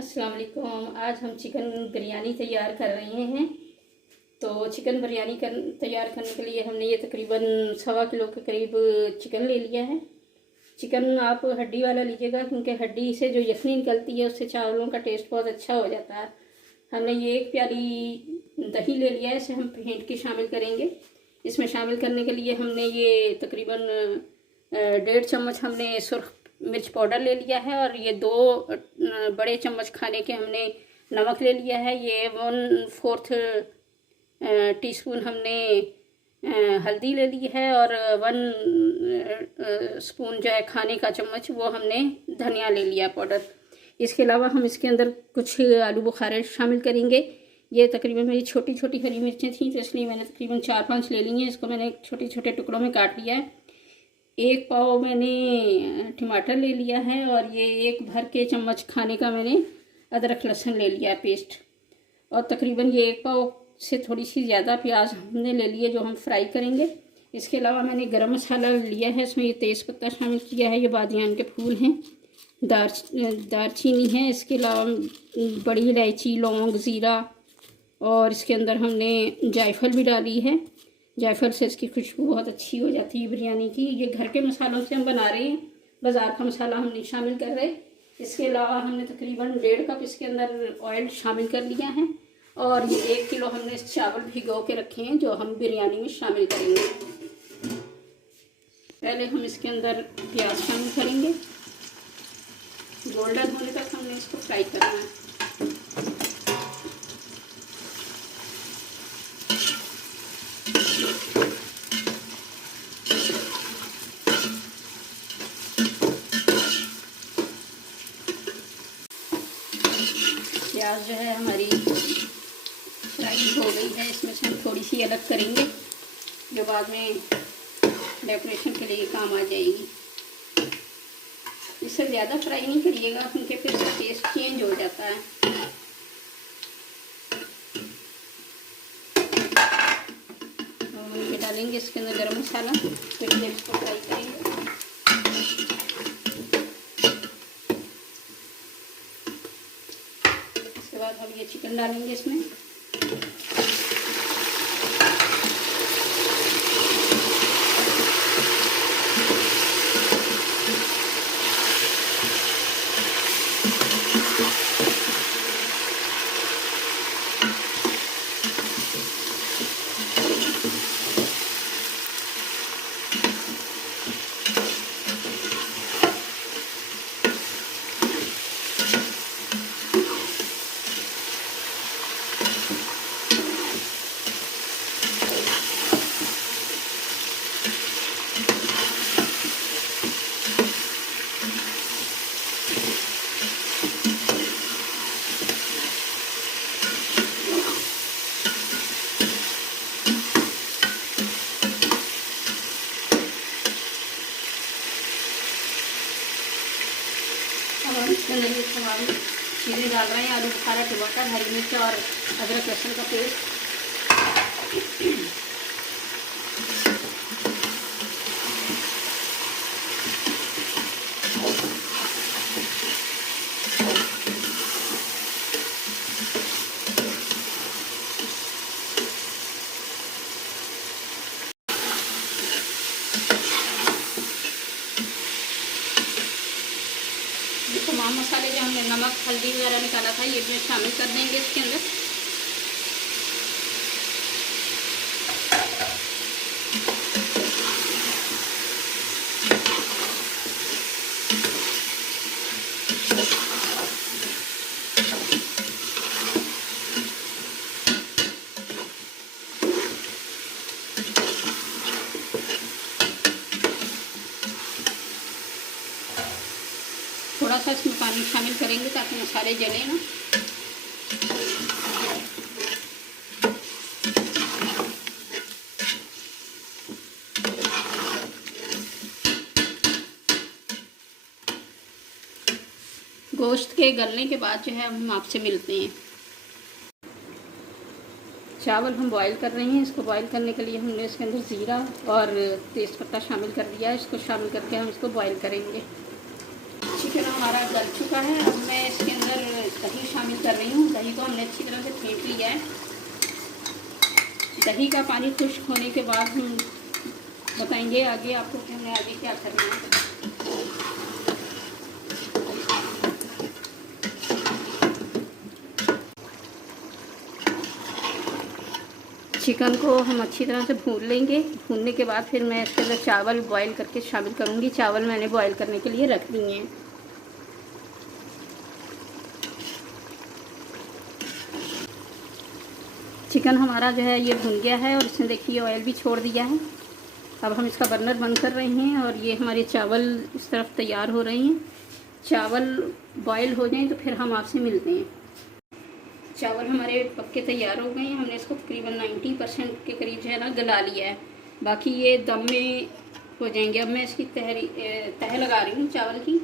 अस्सलाम वालेकुम। आज हम चिकन बिरयानी तैयार कर रहे हैं। तो चिकन बिरयानी तैयार करने के लिए हमने ये तकरीबन 1.25 किलो के करीब चिकन ले लिया है। चिकन आप हड्डी वाला लीजिएगा, क्योंकि हड्डी से जो यखनी निकलती है उससे चावलों का टेस्ट बहुत अच्छा हो जाता है। हमने ये 1 प्याली दही ले लिया है, इसे हम फेंट के शामिल करेंगे। इसमें शामिल करने के लिए हमने ये तकरीबन 1.5 चम्मच हमने सुर्ख मिर्च पाउडर ले लिया है, और ये 2 बड़े चम्मच खाने के हमने नमक ले लिया है। ये 1/4 टीस्पून हमने हल्दी ले ली है, और 1 स्पून जो है खाने का चम्मच वो हमने धनिया ले लिया पाउडर। इसके अलावा हम इसके अंदर कुछ आलू बुखारे शामिल करेंगे। ये तकरीबन मेरी छोटी छोटी हरी मिर्चें थी, तो इसलिए मैंने तकरीबन 4-5 ले ली हैं। इसको मैंने छोटे छोटे टुकड़ों में काट लिया है। 1 पाव मैंने टमाटर ले लिया है, और ये 1 भर के चम्मच खाने का मैंने अदरक लहसुन ले लिया पेस्ट, और तकरीबन ये 1 पाव से थोड़ी सी ज़्यादा प्याज हमने ले लिए जो हम फ्राई करेंगे। इसके अलावा मैंने गरम मसाला लिया है, इसमें ये तेज़ पत्ता शामिल किया है, ये बादियान के फूल हैं, दारचीनी है, इसके अलावा बड़ी इलायची, लौंग, ज़ीरा, और इसके अंदर हमने जायफल भी डाली है। जायफल से इसकी खुशबू बहुत अच्छी हो जाती है बिरयानी की। ये घर के मसालों से हम बना रहे हैं, बाज़ार का मसाला हम नहीं शामिल कर रहे। इसके अलावा हमने तकरीबन 1.5 कप इसके अंदर ऑयल शामिल कर लिया है, और ये 1 किलो हमने चावल भिगो के रखे हैं जो हम बिरयानी में शामिल करेंगे। पहले हम इसके अंदर प्याज शामिल करेंगे। गोल्डन होने तक हमने इसको फ्राई करना है। प्याज जो है हमारी फ्राई हो गई है। इसमें से हम थोड़ी सी अलग करेंगे जो बाद में डेकोरेशन के लिए काम आ जाएगी। इससे ज़्यादा फ्राई नहीं करिएगा, क्योंकि फिर इसका टेस्ट चेंज हो जाता है। और डालेंगे इसके अंदर गरम मसाला, फिर इसको फ्राई करेंगे। इसके बाद हम ये चिकन डालेंगे इसमें। हम इसके अंदर ये तमाम चीज़ें डाल रहे हैं, आलू बुखारा, टमाटर, हरी मिर्च और अदरक लहसुन का पेस्ट। ये तमाम मसाले जो हमने नमक, हल्दी वगैरह निकाला था, ये भी शामिल कर देंगे इसके अंदर। थोड़ा सा इसमें पानी शामिल करेंगे ताकि मसाले जलें ना। गोश्त के गलने के बाद जो है हम आपसे मिलते हैं। चावल हम बॉईल कर रहे हैं। इसको बॉईल करने के लिए हमने इसके अंदर ज़ीरा और तेज़पत्ता शामिल कर दिया है। इसको शामिल करके हम इसको बॉईल करेंगे। चिकन हमारा गल चुका है। अब मैं इसके अंदर दही शामिल कर रही हूँ। दही को हमने अच्छी तरह से फेंट लिया है। दही का पानी खुश्क होने के बाद हम बताएंगे आगे आपको कि हमें आगे क्या करना है। चिकन को हम अच्छी तरह से भून लेंगे। भूनने के बाद फिर मैं इसके अंदर चावल बॉईल करके शामिल करूँगी। चावल मैंने बॉईल करने के लिए रख दिए हैं। चिकन हमारा जो है ये भुन गया है और इसने देखिए ऑयल भी छोड़ दिया है। अब हम इसका बर्नर बंद कर रहे हैं और ये हमारे चावल इस तरफ तैयार हो रहे हैं। चावल बॉईल हो जाएं तो फिर हम आपसे मिलते हैं। चावल हमारे पक्के तैयार हो गए हैं। हमने इसको तकरीबन 90% के करीब जो है ना गला लिया है। बाकी ये दम में हो जाएंगे। अब मैं इसकी तह लगा रही हूँ चावल की।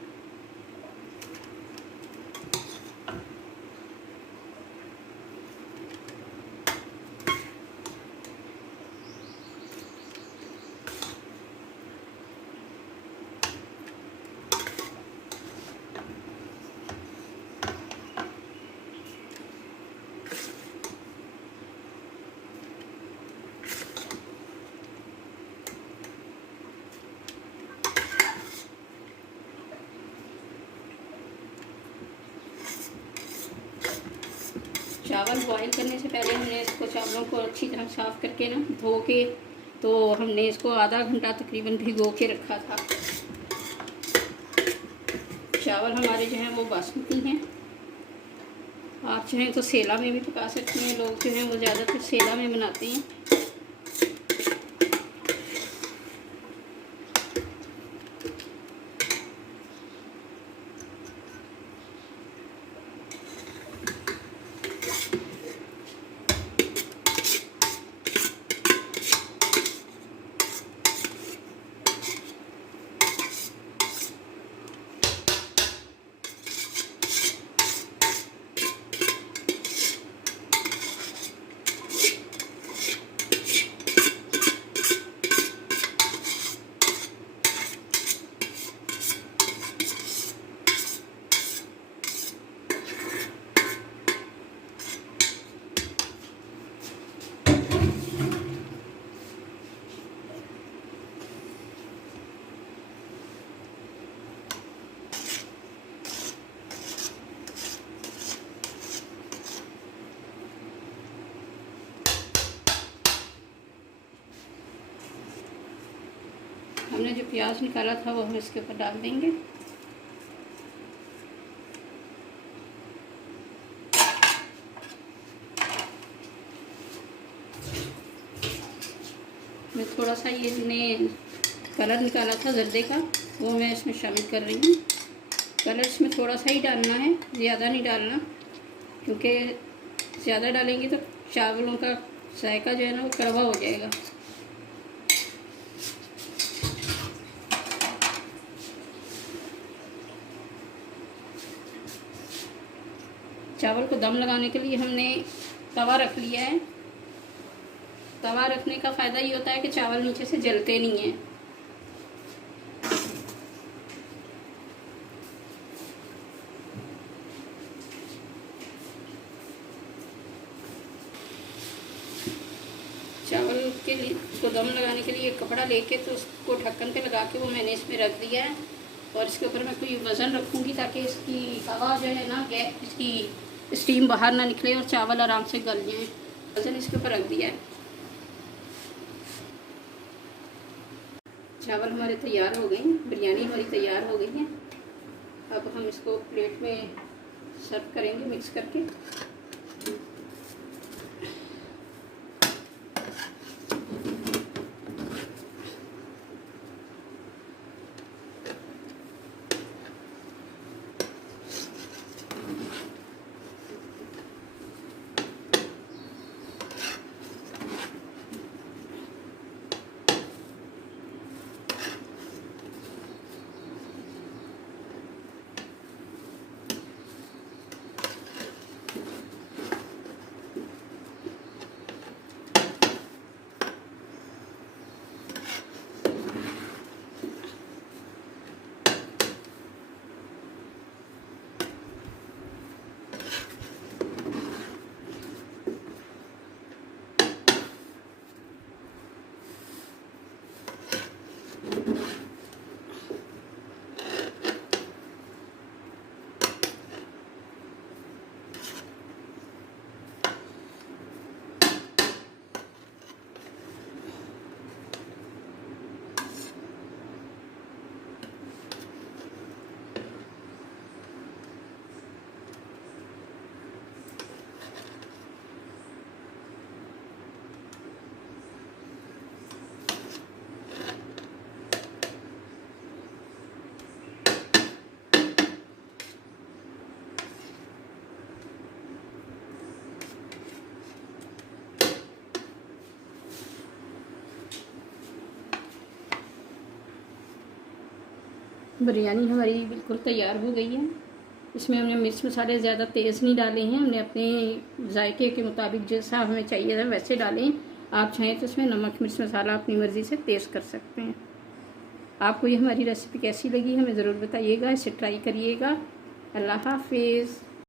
चावल बॉईल करने से पहले हमने इसको चावलों को अच्छी तरह साफ़ करके ना धो के तो हमने इसको आधा घंटा तकरीबन भिगो के रखा था। चावल हमारे जो हैं वो बासमती हैं। आप चाहें तो सेला में भी पका सकते हैं। लोग जो हैं वो ज़्यादातर सेला में बनाते हैं। हमने जो प्याज निकाला था वो हम इसके ऊपर डाल देंगे। मैं थोड़ा सा ये हमने कलर निकाला था जर्दे का, वो मैं इसमें शामिल कर रही हूँ। कलर इसमें थोड़ा सा ही डालना है, ज़्यादा नहीं डालना, क्योंकि ज़्यादा डालेंगे तो चावलों का जायका जो है ना वो कड़वा हो जाएगा। चावल को दम लगाने के लिए हमने तवा रख लिया है। तवा रखने का फ़ायदा ये होता है कि चावल नीचे से जलते नहीं हैं। चावल के लिए को दम लगाने के लिए एक कपड़ा लेके तो उसको ढक्कन पे लगा के वो मैंने इसमें रख दिया है और इसके ऊपर मैं कोई वज़न रखूँगी ताकि इसकी हवा जो है ना इसकी स्टीम बाहर ना निकले और चावल आराम से गल जाए। वज़न इसके ऊपर रख दिया है। चावल हमारे तैयार हो गए हैं, बिरयानी हमारी तैयार हो गई है। अब हम इसको प्लेट में सर्व करेंगे मिक्स करके। बिरयानी हमारी बिल्कुल तैयार हो गई है। इसमें हमने मिर्च मसाले ज़्यादा तेज़ नहीं डाले हैं, हमने अपने जायके के मुताबिक जैसा हमें चाहिए था वैसे डालें। आप चाहें तो इसमें नमक मिर्च मसाला अपनी मर्ज़ी से तेज़ कर सकते हैं। आपको ये हमारी रेसिपी कैसी लगी हमें ज़रूर बताइएगा, इसे ट्राई करिएगा। अल्लाह हाफिज़।